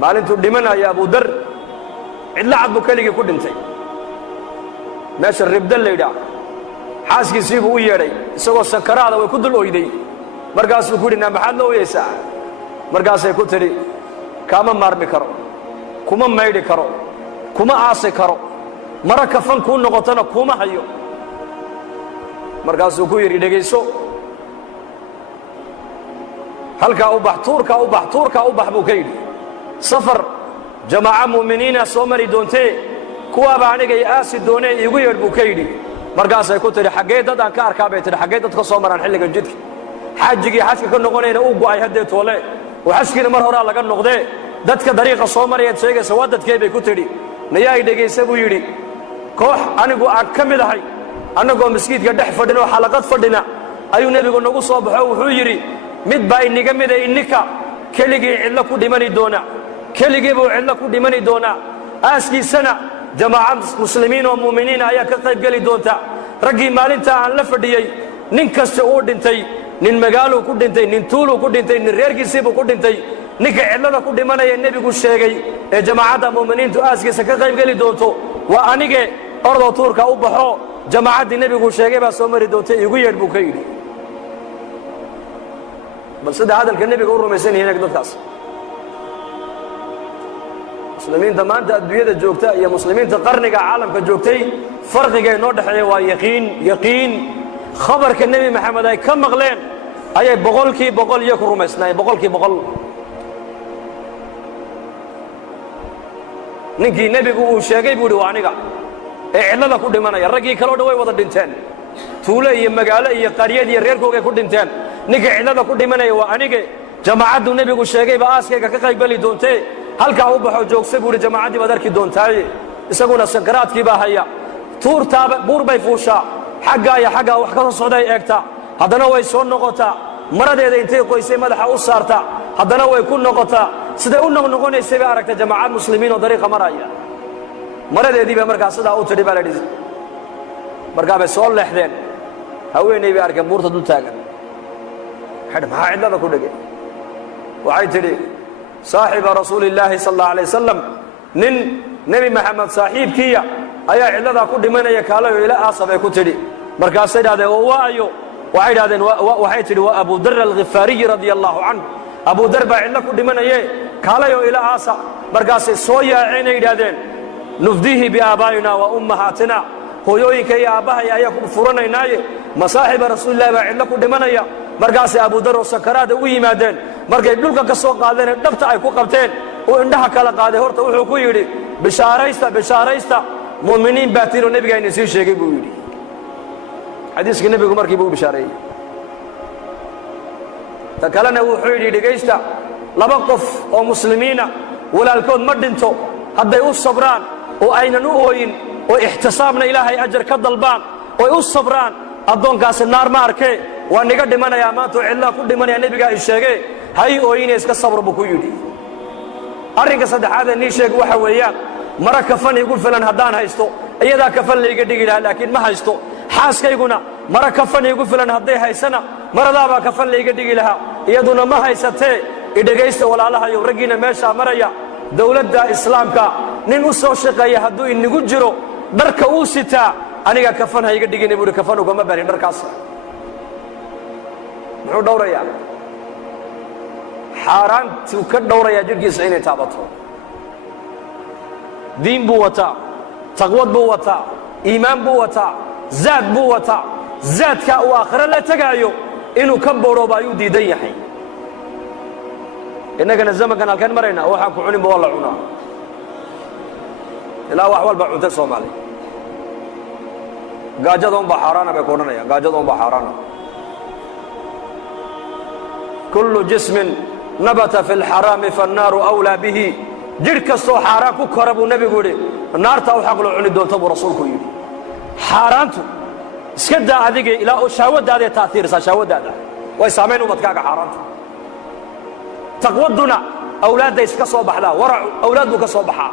maalintuu dhimanaya abudar cidla cad buu keligii ku dhintay meesha ribda la yidhaah xaaskiisii buu u yeedhay isagoo sakaraada way ku dul oyday markaasuu ku yidhi naa maxaad la ooyaysaa markaasay ku tidhi kaama maarmi karo kuma maydhi karo kuma aasi karo mara kafan kuu noqotana kuma hayo markaasuu ku yidhi dhegayso halkaa u bax tuurkaa u bax tuurkaa u bax buu ka yidhi safar jamaaca mu'miniina soo mari doontee kuwaaba aniga i aasi doonee iigu yeedh buu ka yidhi markaasay ku tidhi xaggee dad aan ka arkaa bay tidhi xaggee dad ka soo maraan xilligan jidka xaajigii xajka ka noqonayna uu go'ay haddee toole oo xajkiina mar horaa laga noqdee dadka dariiqa soo marayaad sheegaysa waa dadkee bay ku tidhi nayaa i dhegaysa buu yidhi koox anigu aan ka mid ahay annagoo maskiidka dhex fadhin oo xalaqad fadhina ayuu nebigu nagu soo baxo wuxuu yidhi mid baa iniga mida ininka keligii cidlo ku dhimani doona keligii buu cidlo ku dhimani doonaa aaskiisana jamaacad muslimiin oo mu'miniina ayaa ka qayb geli doonta raggii maalintaa aan la fadhiyey nin kasta uu dhintay nin magaaluu ku dhintay nin tuuluu ku dhintay nin reerkiisiibuu ku dhintay ninka cidlada ku dhimanaya nebigu sheegay ee jamaacadda mu'miniintu aaskiisa ka qayb geli doonto waa anige ordoo tuurka u baxo jamaacaddii nebigu sheegay baa soo mari doonta iigu yeedh buu ka yidhi bal sida hadalka nebiga u rumaysan yihiin dadkaas muslimiinta maanta adduunyada joogta iyo muslimiinta qarniga caalamka joogtay farqiga inoo dhexeeya waa yaqiin khabarka nebi maxamed ay ka maqleen ayay boqolkii boqol iyo ku rumaysnaayeen boqolkii boqol ninkii nebigu uu sheegay buu yidhi waa aniga ee cidlada ku dhimanaya raggii kaloo dhan way wada dhinteen tuulo iyo magaalo iyo qaryad iyo reerkoogay ku dhinteen ninka cidlada ku dhimanaya waa anige jamaacadduu nebigu sheegayba aaskayga ka qayb geli doontee halkaa u baxoo joogsa buu yidhi jamaacaddii baad arki doontaaye isaguna sakaraadkii baa haya tuurtaaba buur bay fuushaa xaggaa iyo xaggaa wax ka soo socday eegtaa haddana way soo noqotaa maradeeda intay qoysay madaxa u saarta haddana way ku noqotaa siday u noqnoqonaysay bay aragtay jamaacad muslimiin oo dariiqa maraya maradeedii bay markaa sidaa u tidhi baa la yidhi markaa bay soo leexdeen haweenay bay arkeen buurta dul taagan waxay maxaa cidlada ku dhegay waxay tidhi saaxiba rasuulillaahi sal allahu alay wasalam nin nebi maxamed saaxiibkiiya ayaa cidladaa ku dhimanaya kaalayo ila aasa bay ku tidhi markaasay idhahdeen oo waayo waxay idhahdeen waxay tidhi waa abudar alghifaariyi radia allahu canhu abudar baa cidlo ku dhimanaye kaalayo ila aasa markaasay soo yaaceenay yidhahdeen nufdihi biaabaa'ina wa ummahaatina hooyooyinka iyo aabbahay ayaa ku furanaynaaye masaaxiba rasuulillahi baa cidlo ku dhimanaya markaasay abudar oo sakaraada u yimaadeen markay dhulka ka soo qaadeen ee dhabta ay ku qabteen uu indhaha kala qaaday horta wuxuu ku yidhi bishaaraysta bishaaraysta mu'miniin baa tiinoo nebiga ina sii sheegay buu yidhi xadiiskii nebigu markiiba u bishaareeyey ta kalena wuxuu yidhi dhegaysta laba qof oo muslimiina walaalkood ma dhinto hadday u sabraan oo aynan u ooyin oo ixtisaabna ilaahay ajar ka dalbaan oo u sabraan addoonkaasi naar ma arkee waa niga dhimanayaa maanta oo cidlaa ku dhimanaya nebigaa i sheegee hay ooyine iska sabr buu ku yidhi arrinka saddexaad ee nii sheeg waxa weeyaan mara kafan igu filan haddaan haysto iyadaa kafan layga dhigi lahaa laakiin ma haysto xaaskayguna mara kafan igu filan hadday haysana maradaabaa kafan layga dhigi lahaa iyaduna ma haysatee idhegaysta walaalahayow raggiina meeshaa maraya dawladda islaamka nin u soo shaqeeya hadduu inigu jiro dharka uu sitaa aniga kafan ha iga dhigina buuhi kafan ugama barin dharkaas muxuu dhowrayaa xaaraantuu ka dhowrayaa jidhkiisa inay taabato diin buu wataa taqwad buu wataa iimaan buu wataa zaad buu wataa zaadkaa uu aakhiro la tegaayo inuu ka boorhooba ayuu diidan yahay innagana zamankan halkeen maraynaa waxaan ku cuninba waa la cunaa ilaa wax walba cuntay soomaali gaajada unbaa xaaraana bay ku odhanayaan gaajada unbaa xaaraana kullu jismin nabata fi lxaraami faannaaru awlaa bihi jidh kastoo xaaraan ku kora buu nebigu yidhi naartaa u xaq loo cuni doonta buu rasuulku yidhi xaaraantu iska daa adiga ilaa shahwaddaadae taaiirsaa shahwaddaada way saamayn ubadkaaga xaaraantu taqwaduna awlaadday iska soo baxdaa waracu awlaad buu ka soo baxaa